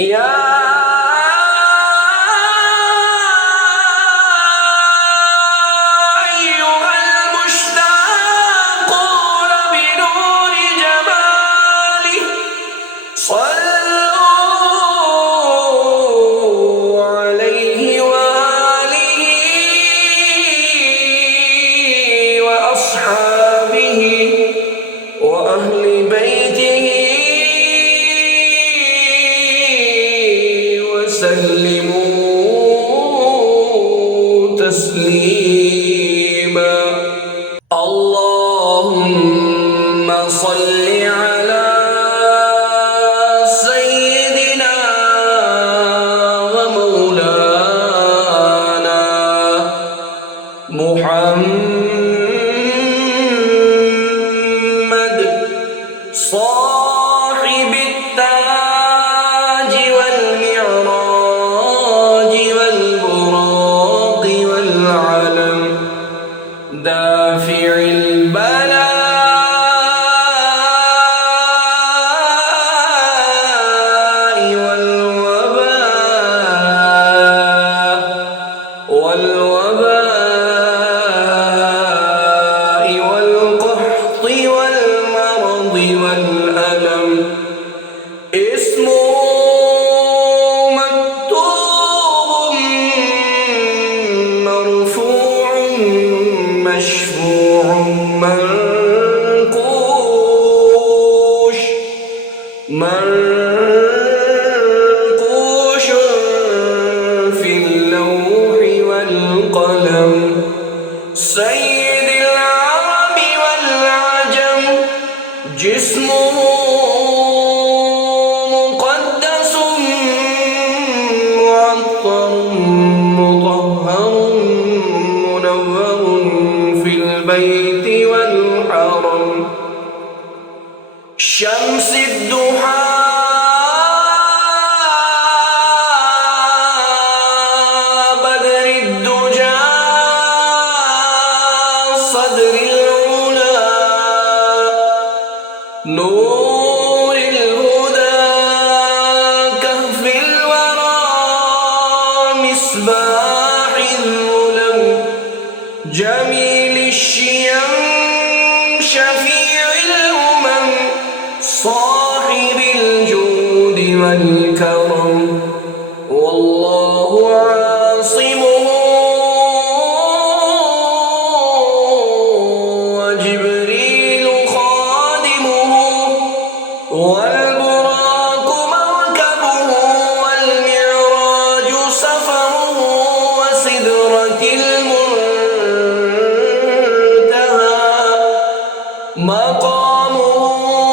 يا أيها المشتاقون بنور جماله صلوا عليه وآله وأصحابه وأهل بيته وسلموا تسليما. اللهم صل على سيدنا ومولانا محمد صاحب التاج والمعراج والبراق والعلم دافع البلاء والقحط والمرض والألم. اسمه مكتوب مرفوع مشفوع منقوش في اللوح والقلم. سيد العرب والعجم جسمه مقدس معطر مطهر منور في البيت والحرم. شمس الضحى بدر الدجى صدر العلا نور الهدى كهف الورى مصباح الظلم. جميل الشيم شفيع الأمم صاحب الجود والكرم. والله عاصمه وجبريل خادمه والبراق مركبه والمعراج سفره وسدرة المنتهى مقامه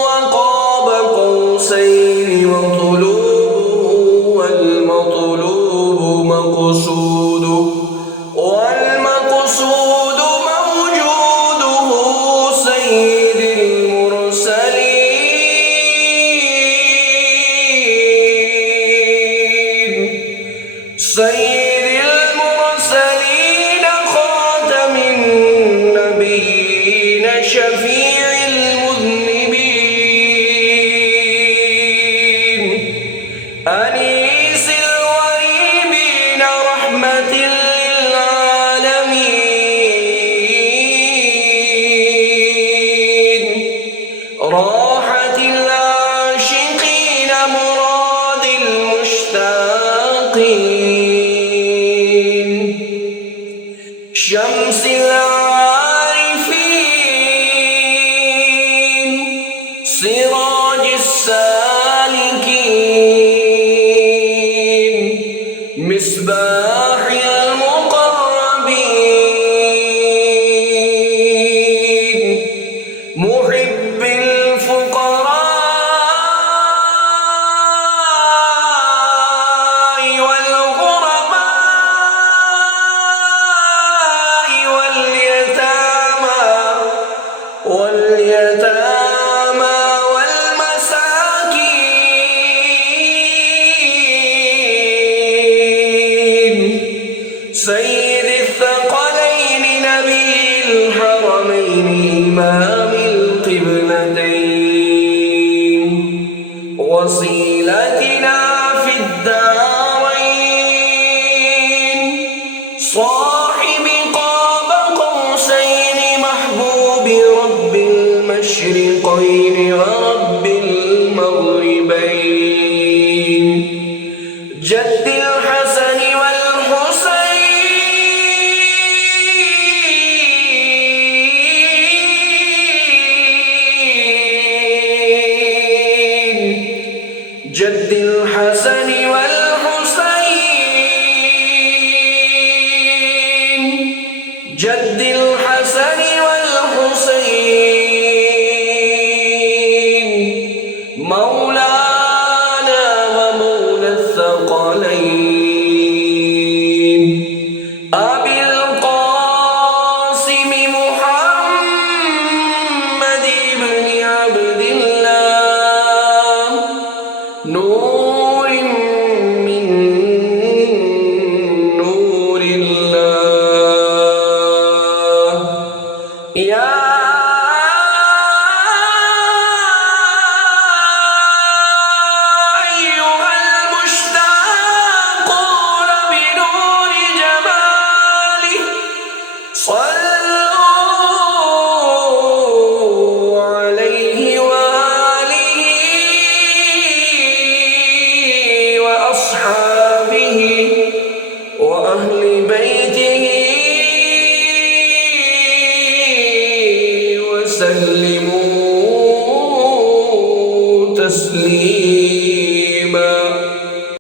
وقاب قوسين وطلوبه والمطلوب مقصوده والمقصود موجوده. سيد المرسلين خاتم النبيين شفيع المذنبين أنيس الغريبين رحمة للعالمين راحة العاشقين مراد المشتاقين. شمس العارفين سراج السالكين مصباح المقربين محب الفقراء والغرباء واليتامى والمساكين. سيد الثقلين نبي الحرمين إمام القبلتين وصيلتنا في جد الحسن والحسين جد الحسن والحسين جد الحسن والحسين مولانا ومولى الثقلين أبي القاسم محمد بن عبد الله نور من نور الله يا أيها المشتاقون بنور جماله صلوا عليه وآله وأصحابه وأهل بيته